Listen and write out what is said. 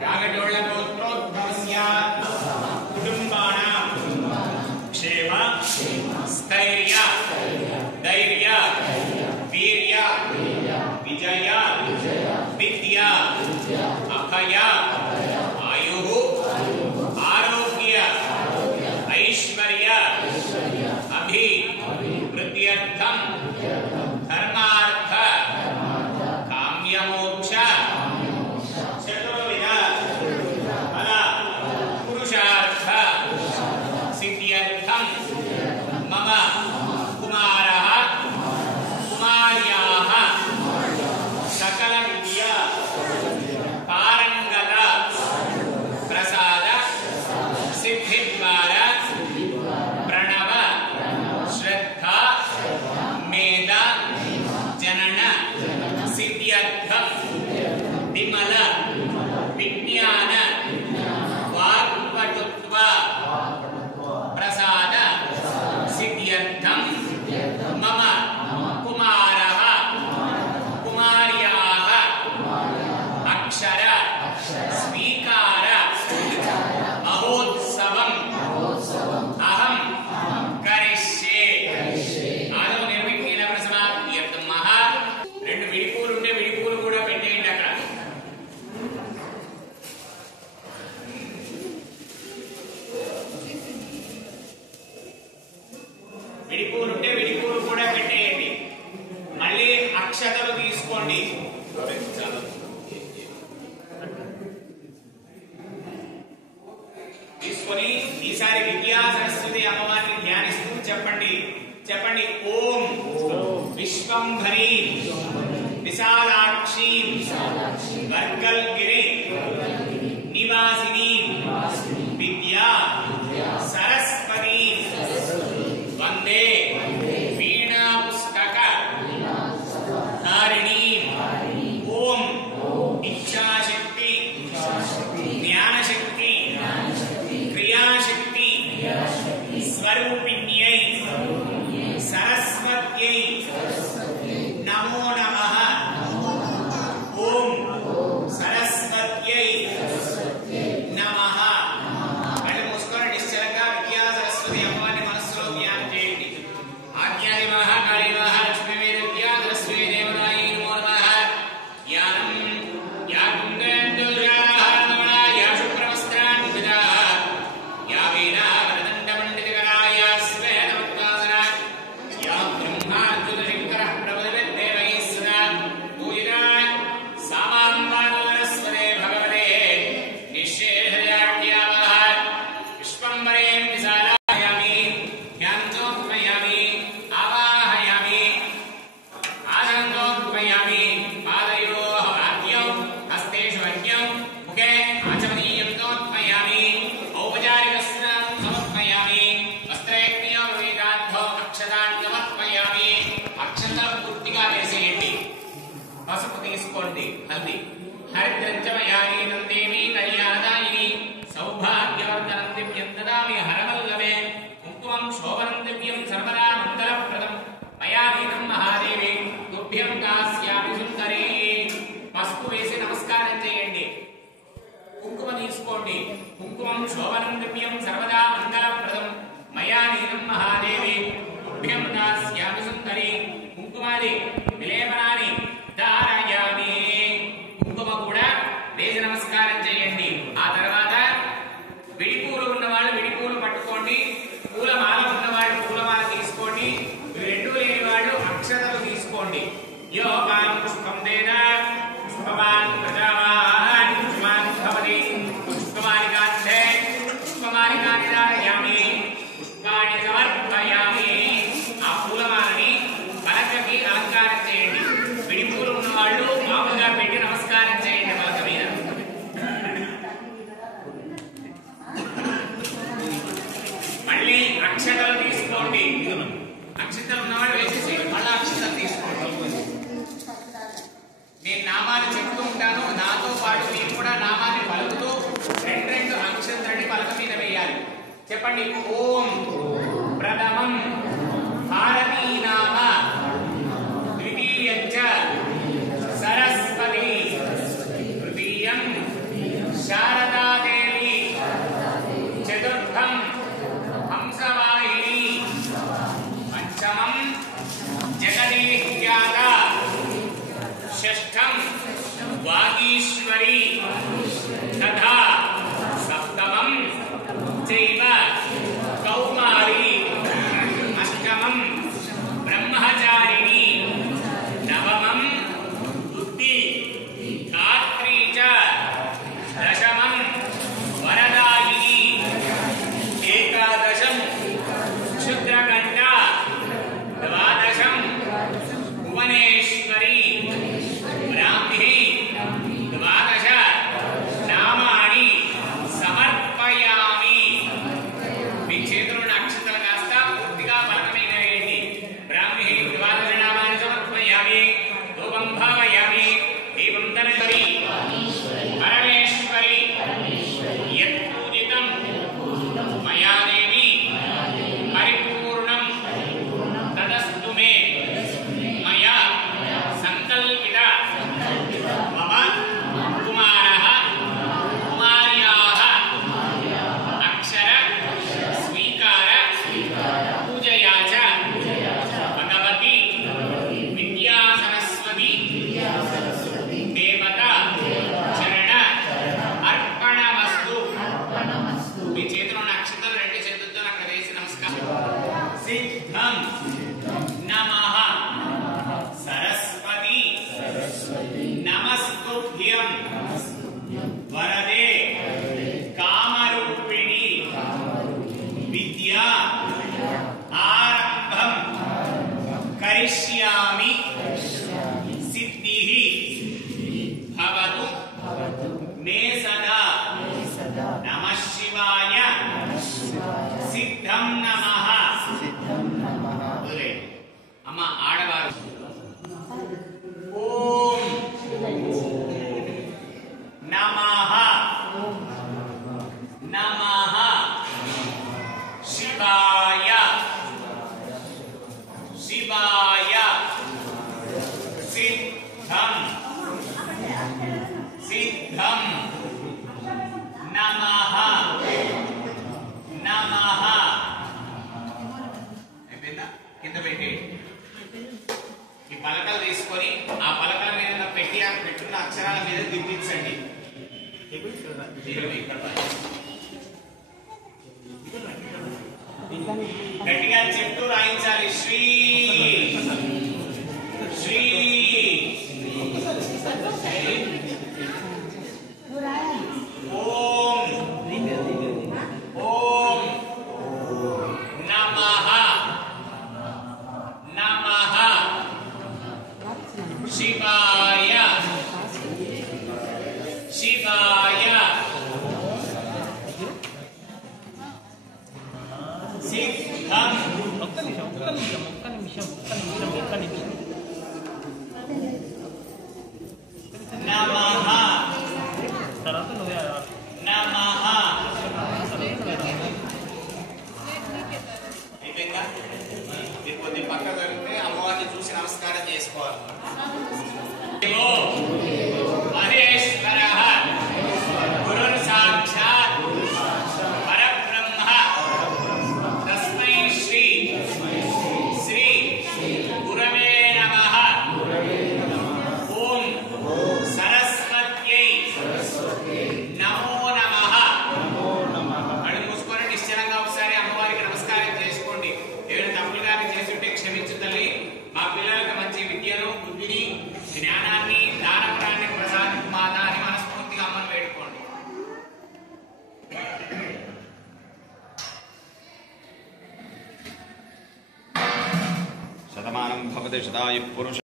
रागजोळगोत्रोद्भवस्य कुटुम्बानां क्षेम स्थैर्य धैर्य वीर्य विजय विद्या अभय आयुः आरोग्य ऐश्वर्य अभिवृद्ध्यर्थं धर्मार्थ काम्यमोक्ष चतुर्विध फल पुरुषार्थ सिद्ध्यर्थं मम कुमारः कुमार्याः सकल विद्या पारंगत प्रसाद सिद्धिद्वारा प्रणव श्रद्धा मेध जनन सिद्ध्यर्थं विमल विज्ञान वाक्पटुत्व प्रसाद सिद्ध्यर्थं मम कुमारः कुमार्याः अक्षर स्वीकार महोत्सवं अहं करिष्ये आदौ निर्विघ्नेन प्रसमाप्त्यर्थं महा రెండు విడిపూలు ఉంటే విడిపూలు కూడా పెట్టేయండి అక్కడ విడిపూలు ఉంటే విడిపూలు కూడా పెట్టేయండి మళ్ళీ అక్షతలు తీసుకోండి తీసుకొని ఈసారి విద్యా సరస్వతి అమ్మవారిని ధ్యానిస్తూ చెప్పండి చెప్పండి ఓం విశ్వంభరీ విశాలాక్షి వర్గల్గిరి నివాసిని విద్యా సరస్వతి వందే వీణా పుస్తక ధారిణి ఓం ఇచ్ఛాశక్తి జ్ఞానశక్తి క్రియాశక్తి స్వరూపిణ్యై సరస్వత్యై నమో నమః ఓం సరస్వత్యై నమః కళ్ళు మూసుకొని నిశ్చలంగా విద్యా సరస్వతి అమ్మవారిని మనస్సులో ధ్యానం చేయండి ఆజ్ఞాది మహాకాళి మహాలక్ష్మి విద్యా సరస్వతి దేవతాయై నమో నమః జ్ఞానం యా కుందేందుజాః నమః యా శుక్రవస్త్రాన్వితాః యా వీణా వరదండ పండితకరాయ శ్వేతవక్తాసన యా బ్రహ్మాద్భుత శంకర ప్రభుదేవై సదా పూజితా సామాంబానురస్వతే భగవతే నిశ్శేషయాడ్యావః విశ్వంబరేం విశాలాయామి ధ్యానంతోపయామి ఆవాహయామి ఆనందోపయామి పాదయోః ఆద్యం హస్తేషు అద్యం ముఖే ఆచమనీయం తోపయామి ఔపచారిక స్నానం సమర్పయామి వస్త్రేణ్యో వివేకార్థో అక్షతాన్ని సమర్పయామి అక్షతలు పూర్తిగా వేసేయండి పసుపు తీసుకోండి హల్దీ హరిద్రంచమయాని నందేమి కళ్యాణదాయిని సౌభాగ్యవర్ధనం దివ్యం దదామి హరవల్లభే కుంకుమం శోభనం దివ్యం సర్వదా మంగళప్రదం మయానీనం మహాదేవి తుభ్యం దాస్యామి సుందరీ పసుపు వేసి నమస్కారం చేయండి కుంకుమ తీసుకోండి కుంకుమం శోభనం దివ్యం సర్వదా మంగళప్రదం మయానీనం మహాదేవి తుభ్యం దాస్యామి సుందరీ కుంకుమాది విలేపనాన్ని ధారయామి కుంకుమ కూడా వేసి నమస్కారం చేయండి ఆ తర్వాత విడిపూలు ఉన్నవాళ్ళు విడిపూలు పట్టుకోండి పూలమాల ఉన్నవాళ్ళు పూలమాల తీసుకోండి రెండు లేని వాళ్ళు అక్షతలు తీసుకోండి యోగాన్ పుష్పం దేన పుష్పవాన్ ప్రజావాన్ పుష్పవాన్ భవతి పుష్పమాలికాంతే పుష్పమాలికాని ధారయామి పుష్పాన్ని సమర్పయామి ఆ పూలమాలని పలకకి అలంకారం చేయండి విడిపూలు ఉన్నవాళ్ళు మామూలుగా పెట్టి నమస్కారం చేయండి పలక మీద మళ్ళీ అక్షతలు తీసుకోండి అక్షతలు ఉన్నవాళ్ళు వేసేసేయండి మళ్ళీ అక్షతలు తీసుకోండి నేను నామాలు చెప్తూ ఉంటాను నాతో పాటు మీరు కూడా నామాన్ని పలుకుతూ రెండు అక్షతలని పలక మీద వేయాలి చెప్పండి ఓం ప్రథమం భారతీ నామ ద్వితీయం చ సరస్వతి తృతీయం सिद्धं नमः सरस्वती नमस्तुभ्यं वरदे कामरूपिणी विद्या आरंभं करिष्यामि सिद्धिः भवतु मे सदा नमः शिवाय सिद्धं नमः अम्मा आडवारु ओम नमः नमः शिवाय शिवाय सिद्धं सिद्धं नमः नमः కింద పెట్టి ఈ పలకలు తీసుకొని ఆ పలకల మీద పెట్టి ఆ పెట్టున్న అక్షరాల మీద దిద్దించండి. గట్టిగా చెప్తూ రాయించాలి. శ్రీ శ్రీ ఓం ఓం నమః नमः शिवाय शिवाय सिद्धं नमः नमः కొద్ది పక్క దొరికితే అమ్మవారిని చూసి నమస్కారం చేసుకోవాలి. మహేశ్వరః గురుర్ సాక్షాత్ పరబ్రహ్మ తస్మై శ్రీ శ్రీ గురవే నమః. ఓం సరస్వత్యై నమో నమః. అడుగు మూసుకొని నిశ్చలంగా ఒకసారి అమ్మవారికి నమస్కారం చేసుకోండి. ఏమైనా తప్పులుగా చేస్తుంటే క్షమించు తల్లి. మా పిల్లలకు మంచి విద్యను బుద్ధిని జ్ఞానాన్ని దానపురాన్ని ప్రసాదించు మాతా అని మనస్ఫూర్తిగా అమ్మను వేడుకోండి. శతమానం భవతి శతాయు పురుష